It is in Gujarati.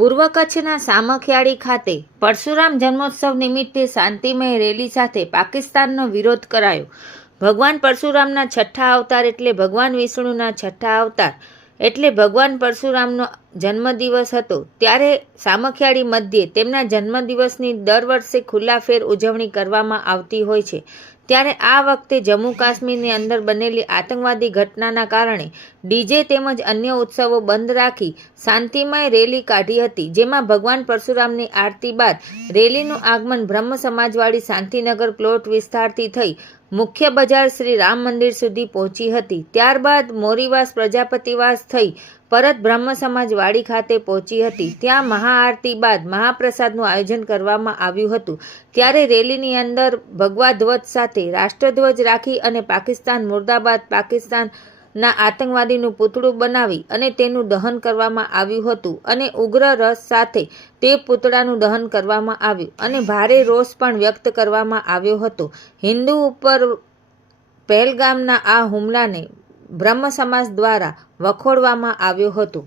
પૂર્વ કચ્છના સામખિયાળી ખાતે પરશુરામ જન્મોત્સવ નિમિત્તે શાંતિમય રેલી સાથે પાકિસ્તાનનો વિરોધ કરાયો। ભગવાન પરશુરામના છઠ્ઠા અવતાર એટલે ભગવાન વિષ્ણુના છઠ્ઠા અવતાર એટલે ભગવાન પરશુરામનો જન્મદિવસ હતો। ત્યારે સામખિયાળી મધ્યે તેમના જન્મદિવસની દર વર્ષે ખુલ્લાફેર ઉજવણી કરવામાં આવતી હોય છે। ત્યારે આ વખતે જમ્મુ કાશ્મીરની અંદર બનેલી આતંકવાદી ઘટનાના કારણે ડીજે તેમજ અન્ય ઉત્સવો બંધ રાખી શાંતિમય રેલી કાઢી હતી, જેમાં ભગવાન પરશુરામની આરતી બાદ રેલીનું આગમન બ્રહ્મ સમાજવાડી શાંતિનગર પ્લોટ વિસ્તારથી થઈ મુખ્ય બજાર શ્રી રામ મંદિર સુધી પહોંચી હતી। ત્યારબાદ મોરીવાસ પ્રજાપતિવાસ થઈ પરત બ્રહ્મ સમાજ વાડી ખાતે પહોંચી હતી। ત્યાં મહાઆરતી બાદ મહાપ્રસાદનું આયોજન કરવામાં આવ્યું હતું। ત્યારે રેલીની અંદર ભગવા ધ્વજ સાથે રાષ્ટ્રધ્વજ રાખી અને પાકિસ્તાન મુર્દાબાદ પાકિસ્તાનના આતંકવાદીનું પૂતળું બનાવી અને તેનું દહન કરવામાં આવ્યું હતું અને ઉગ્ર રસ સાથે તે પૂતળાનું દહન કરવામાં આવ્યું અને ભારે રોષ પણ વ્યક્ત કરવામાં આવ્યો હતો। હિન્દુ ઉપર પહેલગામના આ હુમલાને બ્રહ્મ સમાજ દ્વારા વખોડવામાં આવ્યો હતો।